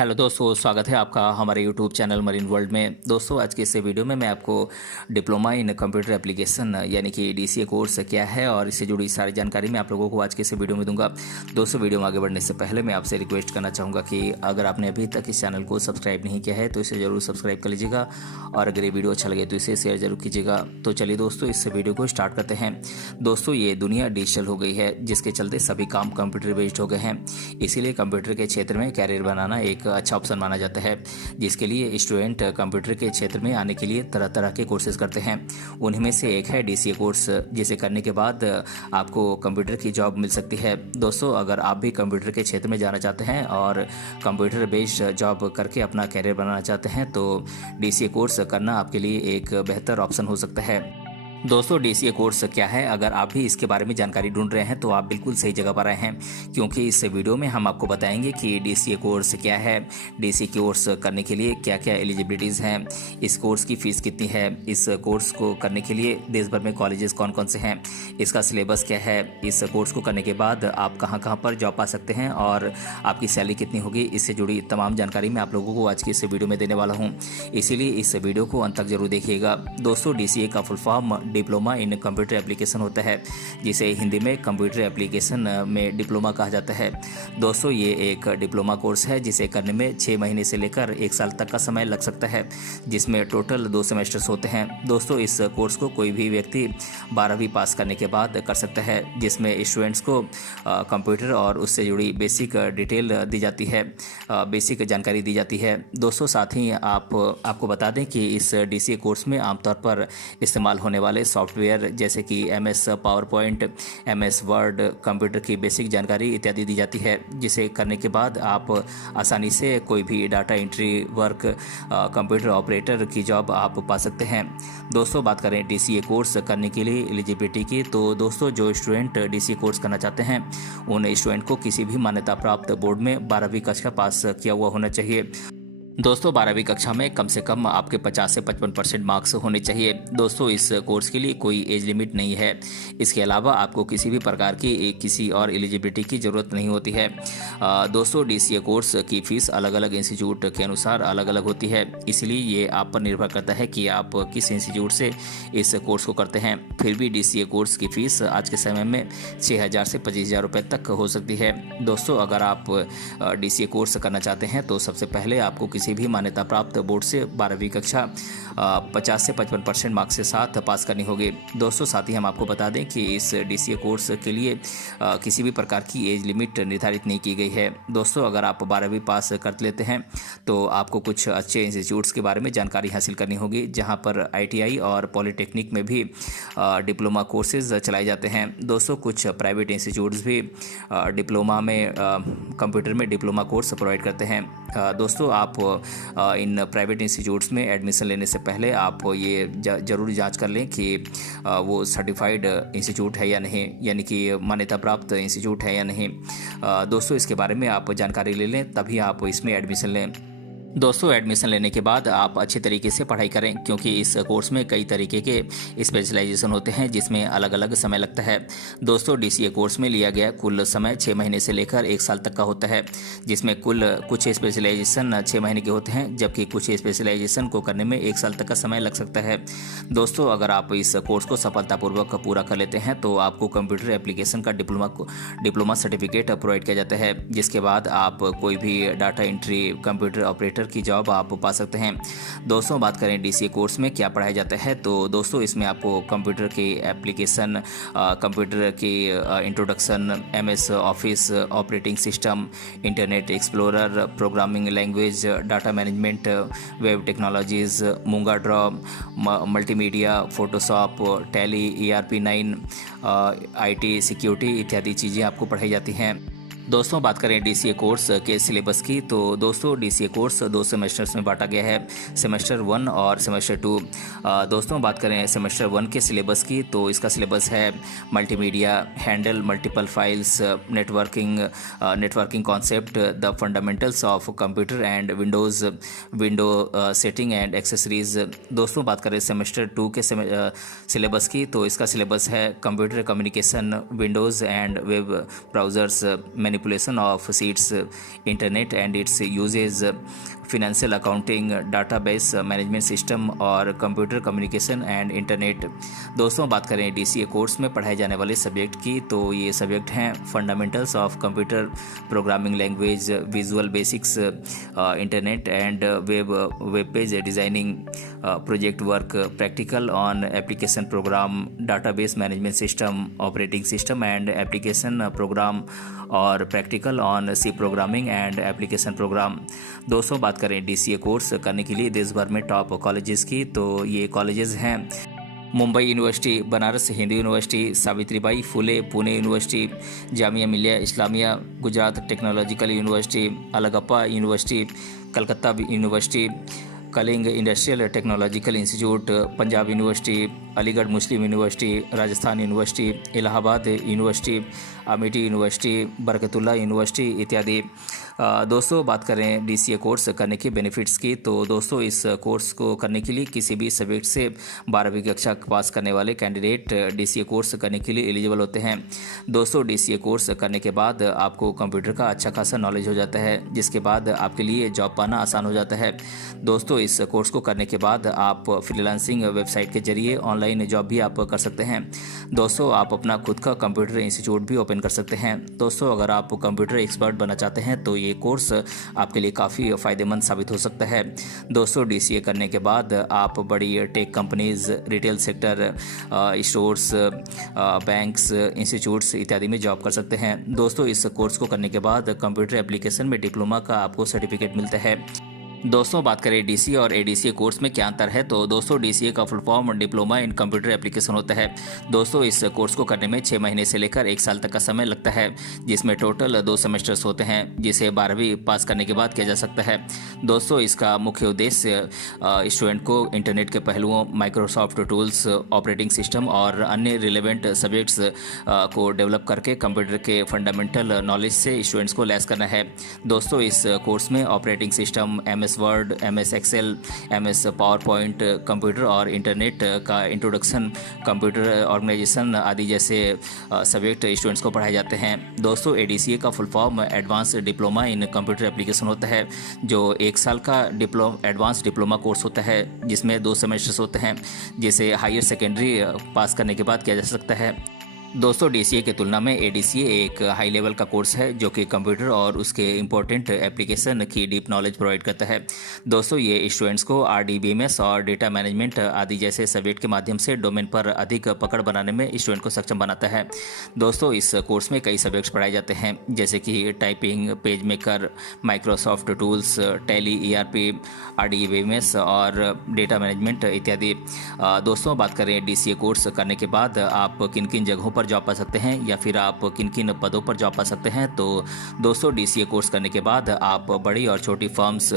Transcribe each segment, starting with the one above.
Hello दोस्तों, स्वागत है आपका हमारे यूट्यूब चैनल मरीन वर्ल्ड में। दोस्तों, आज के इस वीडियो में मैं आपको डिप्लोमा इन कंप्यूटर एप्लीकेशन यानी कि डीसीए कोर्स क्या है और इससे जुड़ी सारी जानकारी मैं आप लोगों को आज के इस वीडियो में दूंगा। दोस्तों, वीडियो में आगे बढ़ने से पहले मैं आपसे रिक्वेस्ट करना चाहूँगा कि अगर आपने अभी तक इस चैनल को सब्सक्राइब नहीं किया है तो इसे ज़रूर सब्सक्राइब कर लीजिएगा और अगर ये वीडियो अच्छा लगे तो इसे शेयर जरूर कीजिएगा। तो चलिए दोस्तों, इस वीडियो को स्टार्ट करते हैं। दोस्तों, ये दुनिया डिजिटल हो गई है जिसके चलते सभी काम कंप्यूटर बेस्ड हो गए हैं। इसीलिए कंप्यूटर के क्षेत्र में कैरियर बनाना एक अच्छा ऑप्शन माना जाता है, जिसके लिए स्टूडेंट कंप्यूटर के क्षेत्र में आने के लिए तरह तरह के कोर्सेज करते हैं। उन्हीं में से एक है डीसीए कोर्स, जिसे करने के बाद आपको कंप्यूटर की जॉब मिल सकती है। दोस्तों, अगर आप भी कंप्यूटर के क्षेत्र में जाना चाहते हैं और कंप्यूटर बेस्ड जॉब करके अपना कैरियर बनाना चाहते हैं तो डीसीए कोर्स करना आपके लिए एक बेहतर ऑप्शन हो सकता है। दोस्तों, डीसीए कोर्स क्या है? अगर आप भी इसके बारे में जानकारी ढूंढ रहे हैं तो आप बिल्कुल सही जगह पर आए हैं, क्योंकि इस वीडियो में हम आपको बताएंगे कि डीसीए कोर्स क्या है, डीसीए कोर्स करने के लिए क्या क्या एलिजिबिलिटीज़ हैं, इस कोर्स की फ़ीस कितनी है, इस कोर्स को करने के लिए देश भर में कॉलेजेस कौन कौन से हैं, इसका सिलेबस क्या है, इस कोर्स को करने के बाद आप कहाँ कहाँ पर जॉब पा सकते हैं और आपकी सैलरी कितनी होगी। इससे जुड़ी तमाम जानकारी मैं आप लोगों को आज की इस वीडियो में देने वाला हूँ, इसीलिए इस वीडियो को अंत तक जरूर देखिएगा। दोस्तों, डीसीए का full form diploma in computer application होता है, जिसे हिंदी में कंप्यूटर एप्लीकेशन में डिप्लोमा कहा जाता है। दोस्तों, ये एक डिप्लोमा कोर्स है जिसे करने में 6 महीने से लेकर 1 साल तक का समय लग सकता है, जिसमें टोटल 2 सेमेस्टर्स होते हैं। दोस्तों, इस कोर्स को कोई भी व्यक्ति 12वीं पास करने के बाद कर सकता है, जिसमें स्टूडेंट्स को कंप्यूटर और उससे जुड़ी बेसिक डिटेल दी जाती है, बेसिक जानकारी दी जाती है। दोस्तों, साथ ही आपको बता दें कि इस डीसीए कोर्स में आमतौर पर इस्तेमाल होने वाले सॉफ्टवेयर जैसे कि MS power point, MS word, computer की बेसिक जानकारी इत्यादि दी जाती है, जिसे करने के बाद आप आसानी से कोई भी data entry work, computer operator की जॉब आप पा सकते हैं। दोस्तों, बात करें डीसीए कोर्स करने के लिए एलिजिबिलिटी की, तो दोस्तों जो स्टूडेंट डीसीए कोर्स करना चाहते हैं उन स्टूडेंट को किसी भी मान्यता प्राप्त बोर्ड में 12वीं कक्षा पास किया हुआ होना चाहिए। दोस्तों, 12वीं कक्षा में कम से कम आपके 50 से 55% मार्क्स होने चाहिए। दोस्तों, इस कोर्स के लिए कोई एज लिमिट नहीं है। इसके अलावा आपको किसी भी प्रकार की किसी और एलिजिबिलिटी की ज़रूरत नहीं होती है। दोस्तों, डीसीए कोर्स की फ़ीस अलग अलग इंस्टीट्यूट के अनुसार अलग अलग होती है, इसलिए ये आप पर निर्भर करता है कि आप किस इंस्टीट्यूट से इस कोर्स को करते हैं। फिर भी डीसीए कोर्स की फ़ीस आज के समय में 6,000 से 25,000 रुपये तक हो सकती है। दोस्तों, अगर आप डीसीए कोर्स करना चाहते हैं तो सबसे पहले आपको किसी भी मान्यता प्राप्त बोर्ड से 12वीं कक्षा 50 से 55% मार्क्स के साथ पास करनी होगी। दोस्तों, साथ ही हम आपको बता दें कि इस डीसीए कोर्स के लिए किसी भी प्रकार की एज लिमिट निर्धारित नहीं की गई है। दोस्तों, अगर आप 12वीं पास कर लेते हैं तो आपको कुछ अच्छे इंस्टीट्यूट्स के बारे में जानकारी हासिल करनी होगी, जहां पर आईटीआई और पॉलिटेक्निक में भी डिप्लोमा कोर्सेज चलाए जाते हैं। दोस्तों, कुछ प्राइवेट इंस्टीट्यूट्स भी डिप्लोमा में कंप्यूटर में डिप्लोमा कोर्स प्रोवाइड करते हैं। दोस्तों, आप इन प्राइवेट इंस्टीट्यूट्स में एडमिशन लेने से पहले आप ये ज़रूर जांच कर लें कि वो सर्टिफाइड इंस्टीट्यूट है या नहीं, यानी कि मान्यता प्राप्त इंस्टीट्यूट है या नहीं। दोस्तों, इसके बारे में आप जानकारी ले लें, तभी आप इसमें एडमिशन लें। दोस्तों, एडमिशन लेने के बाद आप अच्छे तरीके से पढ़ाई करें, क्योंकि इस कोर्स में कई तरीके के स्पेशलाइजेशन होते हैं जिसमें अलग अलग समय लगता है। दोस्तों, डीसीए कोर्स में लिया गया कुल समय 6 महीने से लेकर 1 साल तक का होता है, जिसमें कुछ स्पेशलाइजेशन 6 महीने के होते हैं, जबकि कुछ स्पेशलाइजेशन को करने में 1 साल तक का समय लग सकता है। दोस्तों, अगर आप इस कोर्स को सफलतापूर्वक पूरा कर लेते हैं तो आपको कंप्यूटर एप्लीकेशन का डिप्लोमा सर्टिफिकेट प्रोवाइड किया जाता है, जिसके बाद आप कोई भी डाटा एंट्री, कंप्यूटर ऑपरेटर की जॉब आप पा सकते हैं। दोस्तों, बात करें डीसीए कोर्स में क्या पढ़ाया जाता है, तो दोस्तों इसमें आपको कंप्यूटर की एप्लीकेशन, कंप्यूटर की introduction, MS Office, operating system, Internet Explorer, programming language, data management, web technologies, मूंगा draw, multimedia, Photoshop, Tally, ERP9, IT security इत्यादि चीज़ें आपको पढ़ाई जाती हैं। दोस्तों, बात करें डीसीए कोर्स के सिलेबस की, तो दोस्तों डीसीए कोर्स 2 सेमेस्टर्स में बांटा गया है, सेमेस्टर 1 और सेमेस्टर 2। दोस्तों, बात करें सेमेस्टर 1 के सिलेबस की, तो इसका सिलेबस है multimedia, handle multiple files, networking concept, the fundamentals of computer and window setting and accessories. दोस्तों, बात करें सेमेस्टर 2 के सिलेबस की, तो इसका सिलेबस है computer communication, Windows and web browsers, manipulation of sheets, internet and its usages, financial accounting, database management system और computer communication and internet. दोस्तों बात करें DCA कोर्स में पढ़ाए जाने वाले सब्जेक्ट की, तो ये सब्जेक्ट हैं fundamentals of computer programming language, visual basics, internet and web page designing, project work, practical on application program, database management system, operating system and application program और practical on C programming and application program. दोस्तों बात करें DCA course करने के लिए देश भर में टॉप कॉलेजेस की, तो ये कॉलेजेस हैं Mumbai university, Banaras Hindu university, Savitribai Phule Pune university, Jamia Millia Islamia, Gujarat technological university, Alagappa university, Calcutta university, Kalinga industrial technological institute, Punjab university, Aligarh Muslim university, Rajasthan university, Allahabad university, Amethi university, Barkatullah university इत्यादि। दोस्तों बात करें DCA कोर्स करने के बेनिफिट्स की, तो दोस्तों इस कोर्स को करने के लिए किसी भी सब्जेक्ट से 12वीं कक्षा पास करने वाले कैंडिडेट DCA कोर्स करने के लिए एलिजिबल होते हैं। दोस्तों DCA कोर्स करने के बाद आपको कंप्यूटर का अच्छा खासा नॉलेज हो जाता है, जिसके बाद आपके लिए जॉब पाना आसान हो जाता है। दोस्तों इस कोर्स को करने के बाद आप फ्रीलांसिंग वेबसाइट के जरिए ऑनलाइन जॉब भी आप कर सकते हैं। दोस्तों आप अपना खुद का कंप्यूटर इंस्टीट्यूट भी ओपन कर सकते हैं। दोस्तों अगर आप कंप्यूटर एक्सपर्ट बनना चाहते हैं तो ये कोर्स आपके लिए काफ़ी फ़ायदेमंद साबित हो सकता है। दोस्तों DCA करने के बाद आप बड़ी tech companies, retail sector, stores, banks, institutes इत्यादि में जॉब कर सकते हैं। दोस्तों इस कोर्स को करने के बाद कंप्यूटर एप्लीकेशन में डिप्लोमा का आपको सर्टिफिकेट मिलता है। दोस्तों बात करें DCA और ADCA कोर्स में क्या अंतर है, तो दोस्तों DCA का full form diploma in computer application होता है। दोस्तों इस कोर्स को करने में 6 महीने से लेकर 1 साल तक का समय लगता है, जिसमें टोटल 2 सेमेस्टर्स होते हैं, जिसे 12वीं पास करने के बाद किया जा सकता है। दोस्तों इसका मुख्य उद्देश्य स्टूडेंट को इंटरनेट के पहलुओं, माइक्रोसॉफ्ट टूल्स, ऑपरेटिंग सिस्टम और अन्य रिलेवेंट सब्जेक्ट्स को डेवलप करके कंप्यूटर के फंडामेंटल नॉलेज से स्टूडेंट्स को लैस करना है। दोस्तों इस कोर्स में operating system, MS Word, MS Excel, MS PowerPoint, computer और इंटरनेट का इंट्रोडक्शन, कंप्यूटर ऑर्गेनाइजेशन आदि जैसे सब्जेक्ट स्टूडेंट्स को पढ़ाए जाते हैं। दोस्तों ADCA का full form advance diploma in computer application होता है, जो 1 साल का एडवांस डिप्लोमा कोर्स होता है, जिसमें 2 सेमेस्टर्स होते हैं, जिसे हायर सेकेंडरी पास करने के बाद किया जा सकता है। दोस्तों DCA की तुलना में ADCA एक हाई लेवल का कोर्स है, जो कि कंप्यूटर और उसके इम्पोर्टेंट एप्लीकेशन की डीप नॉलेज प्रोवाइड करता है। दोस्तों ये स्टूडेंट्स को RDBMS और डेटा मैनेजमेंट आदि जैसे सब्जेक्ट के माध्यम से डोमेन पर अधिक पकड़ बनाने में स्टूडेंट को सक्षम बनाता है। दोस्तों इस कोर्स में कई सब्जेक्ट्स पढ़ाए जाते हैं, जैसे कि typing, page maker, Microsoft tools, tally, ERP, RDBMS और डेटा मैनेजमेंट इत्यादि। दोस्तों बात करें DCA कोर्स करने के बाद आप किन किन जगहों पर जॉब पा सकते हैं या फिर आप किन किन पदों पर जॉब पा सकते हैं, तो दोस्तों DCA कोर्स करने के बाद आप बड़ी और छोटी firms,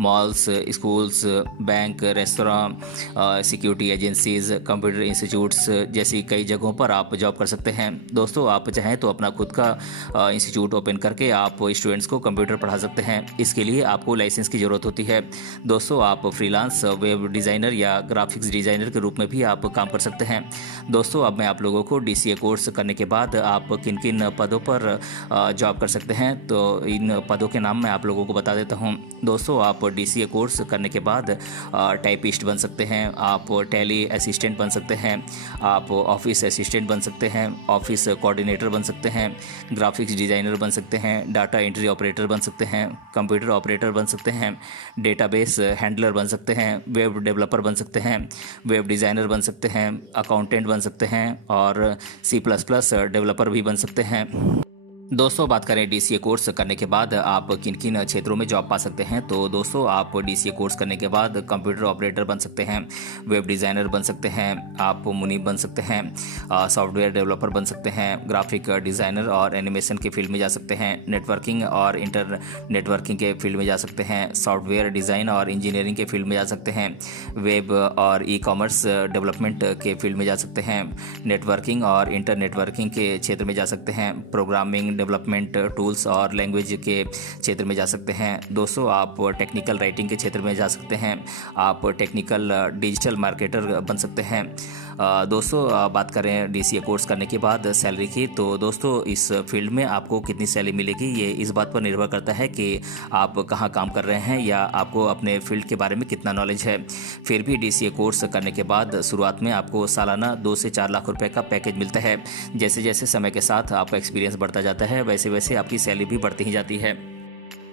malls, schools, bank, restaurant, security agencies, computer institutes जैसी कई जगहों पर आप जॉब कर सकते हैं। दोस्तों आप चाहें तो अपना खुद का इंस्टीट्यूट ओपन करके आप स्टूडेंट्स को कंप्यूटर पढ़ा सकते हैं। इसके लिए आपको लाइसेंस की ज़रूरत होती है। दोस्तों आप फ्रीलांस वेब डिज़ाइनर या ग्राफिक्स डिज़ाइनर के रूप में भी आप काम कर सकते हैं। दोस्तों अब मैं आप लोगों को DCA कोर्स करने के बाद आप किन किन पदों पर जॉब कर सकते हैं, तो इन पदों के नाम मैं आप लोगों को बता देता हूं। दोस्तों आप DCA कोर्स करने के बाद टाइपिस्ट बन सकते हैं, आप टैली असिस्टेंट बन सकते हैं, आप ऑफिस असिस्टेंट बन सकते हैं, ऑफिस कोऑर्डिनेटर बन सकते हैं, ग्राफिक्स डिज़ाइनर बन सकते हैं, डाटा एंट्री ऑपरेटर बन सकते हैं, कंप्यूटर ऑपरेटर बन सकते हैं, डेटाबेस हैंडलर बन सकते हैं, वेब डेवलपर बन सकते हैं, वेब डिज़ाइनर बन सकते हैं, अकाउंटेंट बन सकते हैं और C++ डेवलपर भी बन सकते हैं। दोस्तों बात करें DCA कोर्स करने के बाद आप किन किन क्षेत्रों में जॉब पा सकते हैं, तो दोस्तों आप DCA कोर्स करने के बाद कंप्यूटर ऑपरेटर बन सकते हैं, वेब डिज़ाइनर बन सकते हैं, आप मुनीब बन सकते हैं, सॉफ्टवेयर डेवलपर बन सकते हैं, ग्राफिक डिज़ाइनर और एनिमेशन की फील्ड में जा सकते हैं, नेटवर्किंग और इंटर नेटवर्किंग के फील्ड में जा सकते हैं, सॉफ्टवेयर डिज़ाइन और इंजीनियरिंग के फील्ड में जा सकते हैं, वेब और ई-कॉमर्स डेवलपमेंट के फील्ड में जा सकते हैं, नेटवर्किंग और इंटर नेटवर्किंग के क्षेत्र में जा सकते हैं, प्रोग्रामिंग, डेवलपमेंट टूल्स और लैंग्वेज के क्षेत्र में जा सकते हैं। दोस्तों आप टेक्निकल राइटिंग के क्षेत्र में जा सकते हैं, आप टेक्निकल डिजिटल मार्केटर बन सकते हैं, दोस्तों बात करें DCA कोर्स करने के बाद सैलरी की, तो दोस्तों इस फील्ड में आपको कितनी सैलरी मिलेगी ये इस बात पर निर्भर करता है कि आप कहाँ काम कर रहे हैं या आपको अपने फील्ड के बारे में कितना नॉलेज है। फिर भी DCA कोर्स करने के बाद शुरुआत में आपको सालाना 2 से 4 लाख रुपए का पैकेज मिलता है। जैसे जैसे समय के साथ आपका एक्सपीरियंस बढ़ता जाता है वैसे वैसे आपकी सैलरी भी बढ़ती ही जाती है।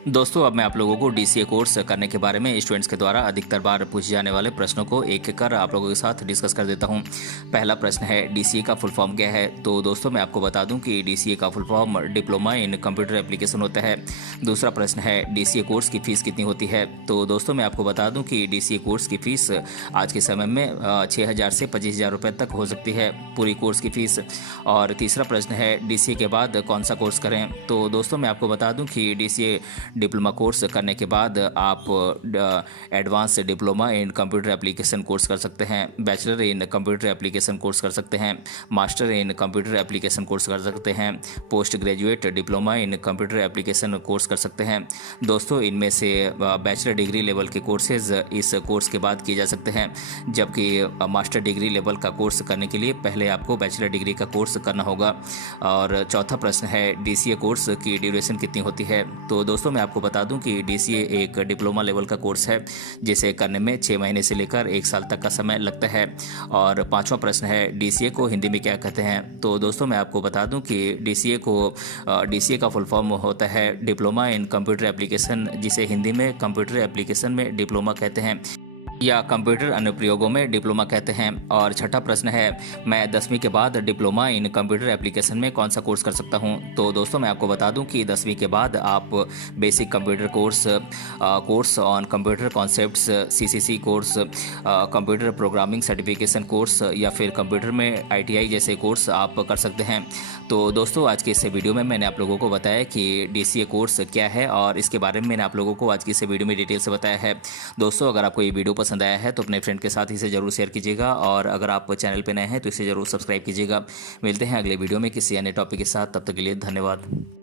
दोस्तों अब मैं आप लोगों को DCA कोर्स करने के बारे में स्टूडेंट्स के द्वारा अधिकतर बार पूछे जाने वाले प्रश्नों को एक एक कर आप लोगों के साथ डिस्कस कर देता हूं। पहला प्रश्न है DCA का फुल फॉर्म क्या है। तो दोस्तों मैं आपको बता दूं कि DCA का full form diploma in computer application होता है। दूसरा प्रश्न है DCA कोर्स की फ़ीस कितनी होती है। तो दोस्तों मैं आपको बता दूँ कि DCA कोर्स की फ़ीस आज के समय में 6,000 से 25,000 रुपये तक हो सकती है पूरी कोर्स की फ़ीस। और तीसरा प्रश्न है DCA के बाद कौन सा कोर्स करें। तो दोस्तों मैं आपको बता दूँ कि DCA डिप्लोमा कोर्स करने के बाद आप advance diploma in computer application course कर सकते हैं, bachelor in computer application course कर सकते हैं, master in computer application course कर सकते हैं, post graduate diploma in computer application course कर सकते हैं। दोस्तों इनमें से बैचलर डिग्री लेवल के कोर्सेज इस कोर्स के बाद किए जा सकते हैं, जबकि मास्टर डिग्री लेवल का कोर्स करने के लिए पहले आपको बैचलर डिग्री का कोर्स करना होगा। और चौथा प्रश्न है DCA कोर्स की ड्यूरेशन कितनी होती है। तो दोस्तों मैं आपको बता दूं कि DCA एक डिप्लोमा लेवल का कोर्स है जिसे करने में 6 महीने से लेकर 1 साल तक का समय लगता है। और पांचवा प्रश्न है DCA को हिंदी में क्या कहते हैं। तो दोस्तों मैं आपको बता दूं कि DCA का फुल फॉर्म होता है डिप्लोमा इन कंप्यूटर एप्लीकेशन, जिसे हिंदी में कंप्यूटर एप्लीकेशन में डिप्लोमा कहते हैं या कंप्यूटर अनुप्रयोगों में डिप्लोमा कहते हैं। और छठा प्रश्न है मैं 10वीं के बाद डिप्लोमा इन कंप्यूटर एप्लीकेशन में कौन सा कोर्स कर सकता हूं। तो दोस्तों मैं आपको बता दूं कि 10वीं के बाद आप basic computer course on computer concepts CCC course, computer programming certification course या फिर कंप्यूटर में ITI जैसे कोर्स आप कर सकते हैं। तो दोस्तों आज के इस वीडियो में मैंने आप लोगों को बताया कि DCA कोर्स क्या है और इसके बारे में मैंने आप लोगों को आज की इस वीडियो में डिटेल से बताया है। दोस्तों अगर आपको ये वीडियो पसंद आया है तो अपने फ्रेंड के साथ इसे जरूर शेयर कीजिएगा और अगर आप चैनल पर नए हैं तो इसे जरूर सब्सक्राइब कीजिएगा। मिलते हैं अगले वीडियो में किसी अन्य टॉपिक के साथ, तब तक के लिए धन्यवाद।